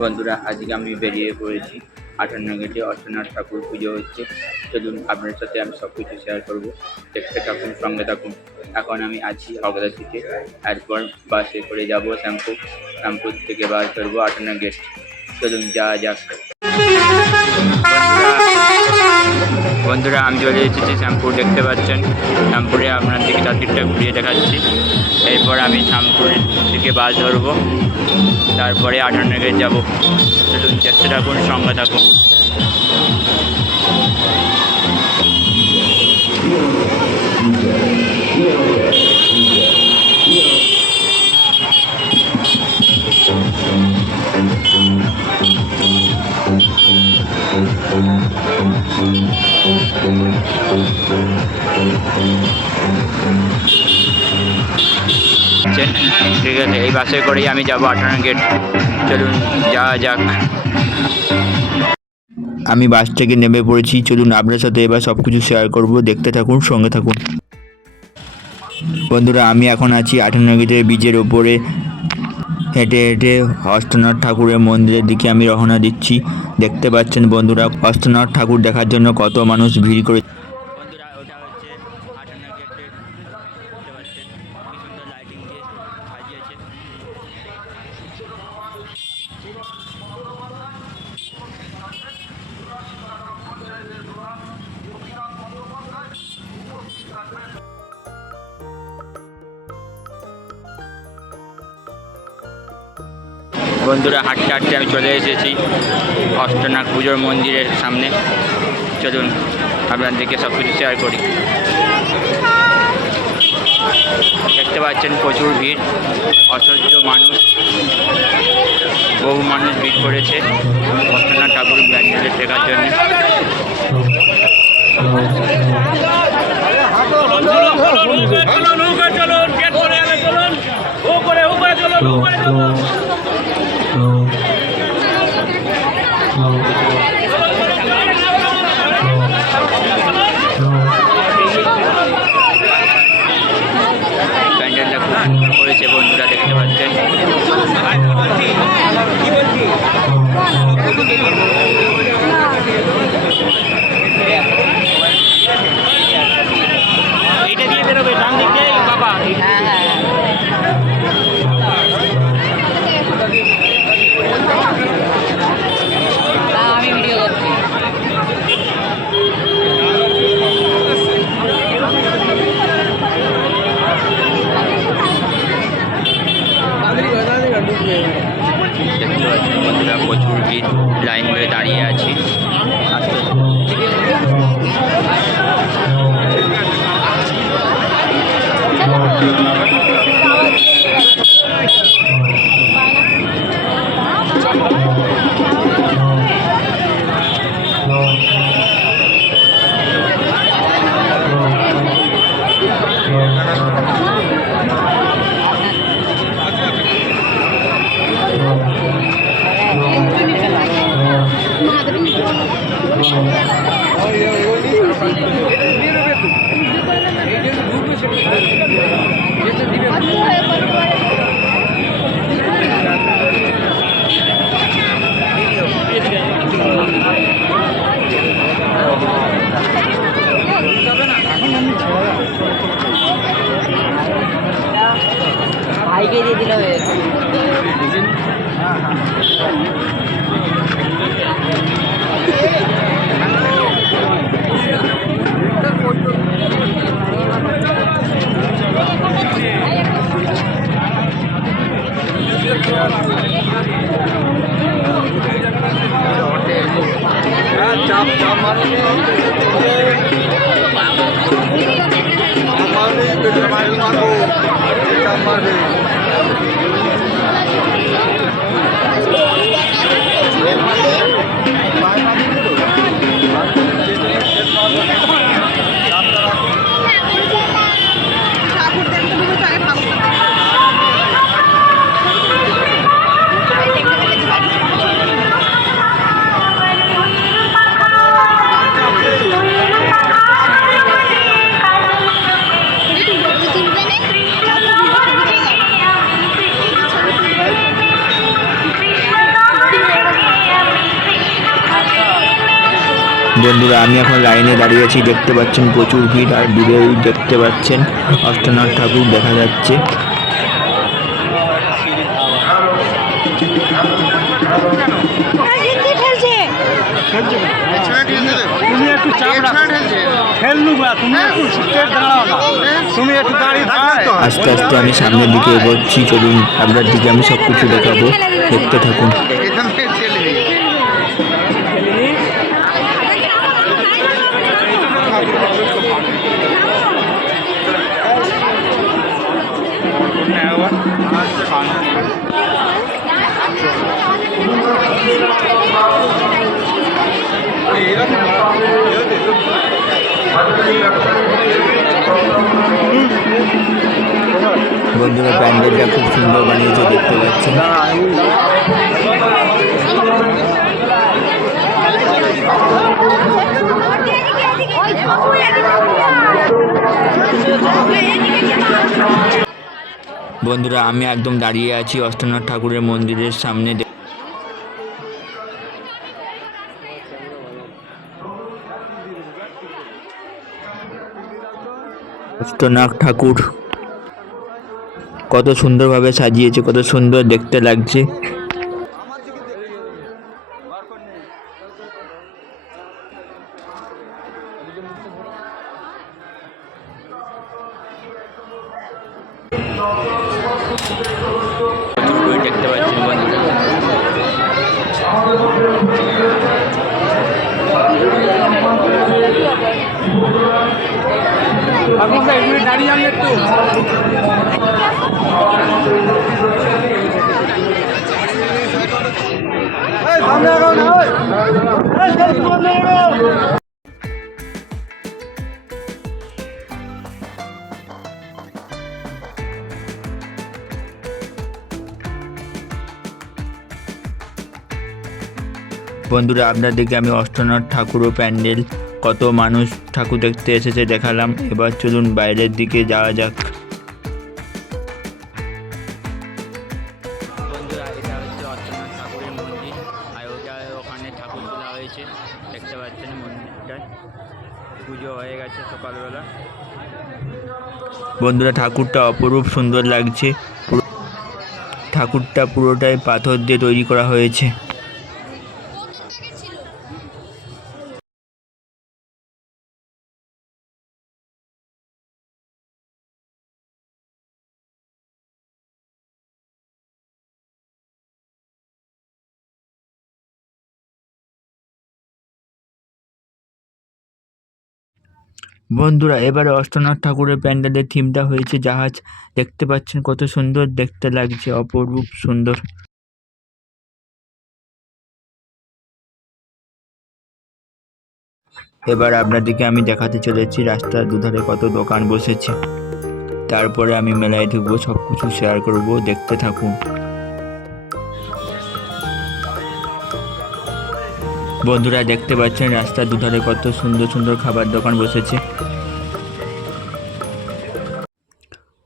বন্ধুরা, আজকে আমি বেরিয়ে পড়েছি। আঠান্ন গেটে অর্চনার ঠাকুর পুজো হচ্ছে। চলুন আপনার সাথে আমি সব কিছু শেয়ার করব। দেখতে থাকুন, সঙ্গে থাকুন। এখন আমি আছি থেকে এরপর বাসে করে যাব শ্যাম্পু। শ্যাম্পুর থেকে বাস ধরবো আঠান্ন গেট চলুন যা যাক। বন্ধুরা- আমি চলে এসেছি, শ্যামপুর দেখতে পাচ্ছেন। শ্যামপুরে আপনার দিকে চারদিকটা ঘুরিয়ে দেখাচ্ছি। এরপর আমি শ্যামপুর দিকে বাস ধরবো। তারপরে আঠান্ন গেট যাব। চলুন, দেখতে থাকুন, সঙ্গে থাকুন। আছেন। ঠিক আছে, এই বাসে করেই আমি যাব আঠান্ন গেট। চলুন, যাওয়া যাক। আমি বাস থেকে নেমে পড়েছি, চলুন আপনার সাথে এবার সব কিছু শেয়ার করব, দেখতে থাকুন, সঙ্গে থাকুন। বন্ধুরা, আমি এখন আছি আঠান্ন গেটের বীজের ওপরে। হেঁটে হেঁটে অষ্টনাথ ঠাকুরের মন্দিরের দিকে আমি রওনা দিচ্ছি। দেখতে পাচ্ছেন বন্ধুরা, অষ্টনাথ ঠাকুর দেখার জন্য কত মানুষ ভিড় করে বন্ধুরা হাঁটতে হাঁটতে আমি চলে এসেছি। অষ্টনাগ পুজোর মন্দিরের সামনে। চলুন, আপনাদেরকে সব কিছু শেয়ার করি। দেখতে পাচ্ছেন প্রচুর ভিড়। অসহ্য মানুষ। বহু মানুষ ভিড় করেছে। অষ্টনাথ ঠাকুর ব্যান্ডেলের দেখার জন্য। চলো নৌকা চলো গেট করে আগে চলুন। ভাইকে দিয়ে দিলে। হবে তুলবে না বন্ধুরা, আমি এখন লাইনে দাঁড়িয়ে আছি। দেখতে পাচ্ছেন প্রচুর ভিড় আর দূরে দেখতে পাচ্ছেন অষ্টনাথ ঠাকুর দেখা যাচ্ছে। আস্তে আস্তে আমি সামনের দিকে এগোচ্ছি। চলুন, আপনার দিকে আমি সব কিছু দেখাবো। দেখতে থাকুন। বন্ধুরা, প্যান্ডেলটা খুব সুন্দর বানিয়েছে, দেখতে পাচ্ছেন। বন্ধুরা, আমি একদম দাঁড়িয়ে আছি অষ্টনাথ ঠাকুরের মন্দিরের সামনে। অষ্টনাথ ঠাকুর। কত সুন্দরভাবে সাজিয়েছে কত সুন্দর দেখতে লাগছে। দেখতে পাচ্ছেন বন্ধুরা আপনার এক মিনিট দাঁড়িয়ে যান একটু। এই সামনে আগাও না সামনে আগাও। বন্ধুরা আপনাদেরকে আমি অষ্টনাথ ঠাকুর ও প্যান্ডেল কত মানুষ ঠাকুর দেখতে এসেছে দেখালাম। এবার চলুন বাইরের দিকে যাওয়া যাক। দেখতে পাচ্ছেন মন্দিরটায় পুজো হয়ে গেছে সকালবেলা। বন্ধুরা ঠাকুরটা অপরূপ সুন্দর লাগছে। ঠাকুরটা পুরোটাই পাথর দিয়ে তৈরি করা হয়েছে। বন্ধুরা, এবারে অষ্টনাথ ঠাকুরের প্যান্ডেলের থিমটা হয়েছে জাহাজ। দেখতে পাচ্ছেন কত সুন্দর, দেখতে লাগছে অপরূপ সুন্দর। এবার আপনাদেরকে আমি দেখাতে চলেছি রাস্তার দুধারে কত দোকান বসেছে। তারপরে আমি মেলায় ঢুকবো সব কিছু শেয়ার করব, দেখতে থাকুন। বন্ধুরা দেখতে পাচ্ছেন রাস্তার দুধারে কত সুন্দর সুন্দর খাবার দোকান বসেছে।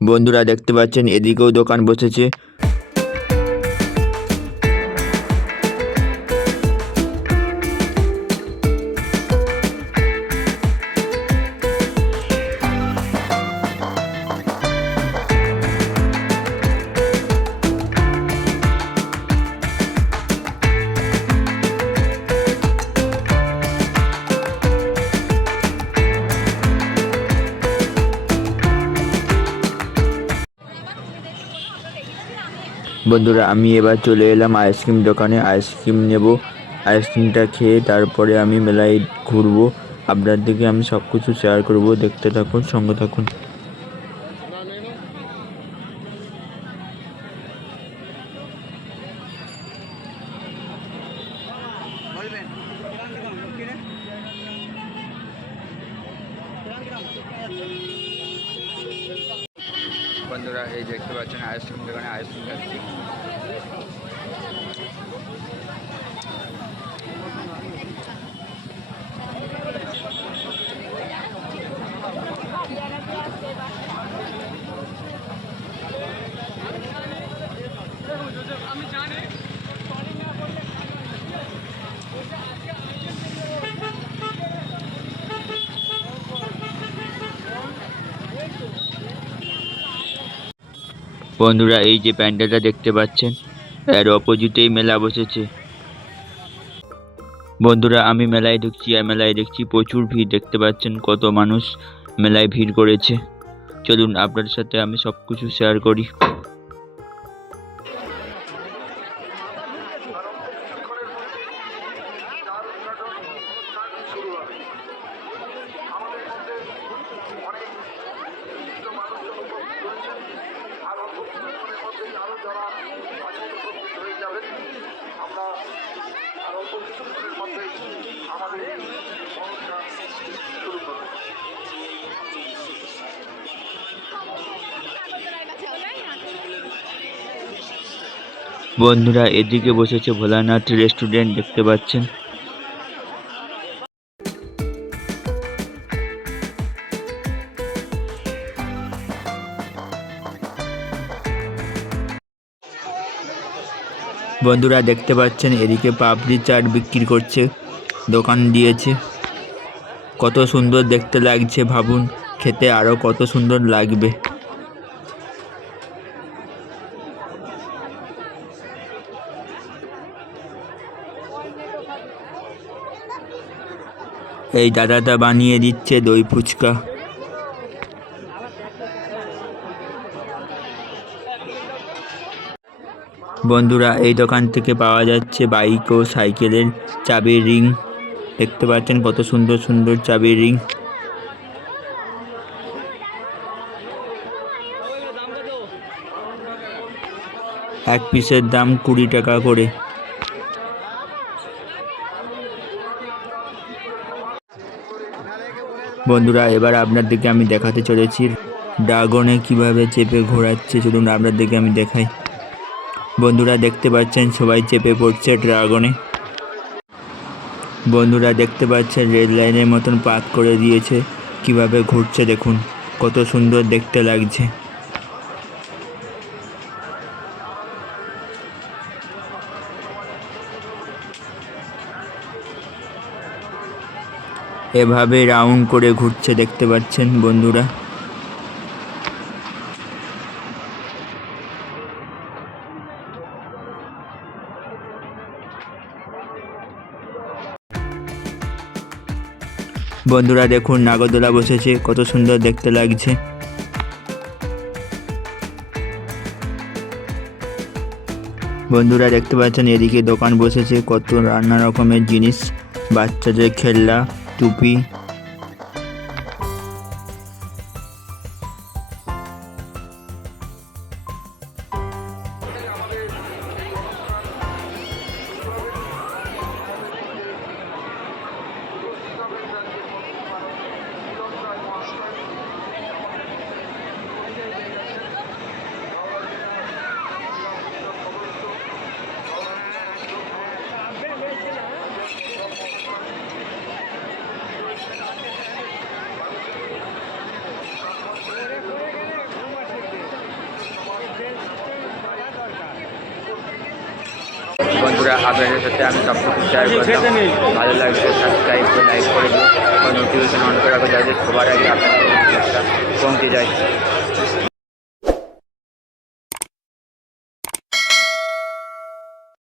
বন্ধুরা দেখতে পাচ্ছেন এদিকেও দোকান বসেছে। বন্ধুরা, আমি এবার চলে এলাম আইসক্রিম দোকানে। আইসক্রিম নেব, আইসক্রিমটা খেয়ে তারপরে আমি মেলায় ঘুরবো। আপনাদেরকে আমি সব কিছু শেয়ার করব। দেখতে থাকুন, সঙ্গে থাকুন। বন্ধুরা এই দেখতে পাচ্ছেন আইসক্রিম দোকানে আইসক্রিম খাচ্ছি। বন্ধুরা, এই যে প্যান্ডেলটা দেখতে পাচ্ছেন, এর অপোজিটেই মেলা বসেছে। বন্ধুরা, আমি মেলায় ঢুকছি, আর মেলায় দেখছি প্রচুর ভিড়, দেখতে পাচ্ছেন কত মানুষ মেলায় ভিড় করেছে। চলুন, আপনাদের সাথে আমি সব কিছু শেয়ার করি। বন্ধুরা, এদিকে বসেছে ভোলানাথ রেস্টুরেন্ট, দেখতে পাচ্ছেন। বন্ধুরা, দেখতে পাচ্ছেন, এদিকে পাপড়ি চাট বিক্রি করছে, দোকান দিয়েছে। কত সুন্দর দেখতে লাগছে, ভাবুন, খেতে আরও কত সুন্দর লাগবে। এই দাদাটা বানিয়ে দিচ্ছে দই ফুচকা। বন্ধুরা, এই দোকান থেকে পাওয়া যাচ্ছে বাইক ও সাইকেলের চাবির রিং। দেখতে পাচ্ছেন কত সুন্দর সুন্দর চাবির রিং। এক পিসের দাম কুড়ি টাকা করে। বন্ধুরা, এবার আপনার দিকে আমি দেখাতে চলেছি। ড্রাগনে কীভাবে চেপে ঘোরাচ্ছে, চলুন আপনার দিকে আমি দেখাই। বন্ধুরা, দেখতে পাচ্ছেন সবাই চেপে পড়ছে ড্রাগনে। বন্ধুরা, দেখতে পাচ্ছেন রেল লাইনের মতন পাক করে দিয়েছে। কীভাবে ঘুরছে দেখুন, কত সুন্দর দেখতে লাগছে। এভাবে রাউন্ড করে ঘুরছে, দেখতে পাচ্ছেন বন্ধুরা। বন্ধুরা, দেখুন নাগরদোলা বসেছে, কত সুন্দর দেখতে লাগছে। বন্ধুরা, দেখতে পাচ্ছেন এদিকে দোকান বসেছে, কত নানা রকমের জিনিস, বাচ্চাদের খেলনা। to be বন্ধুরা আপনাদের সাথে আমি সব কিছু শেয়ার করলাম। ভালো লাগছে সাবস্ক্রাইব করে লাইক করে দিন নোটিফিকেশন অন করে রাখো যাতে সবার আগে আপনাদের পৌঁছে যায়।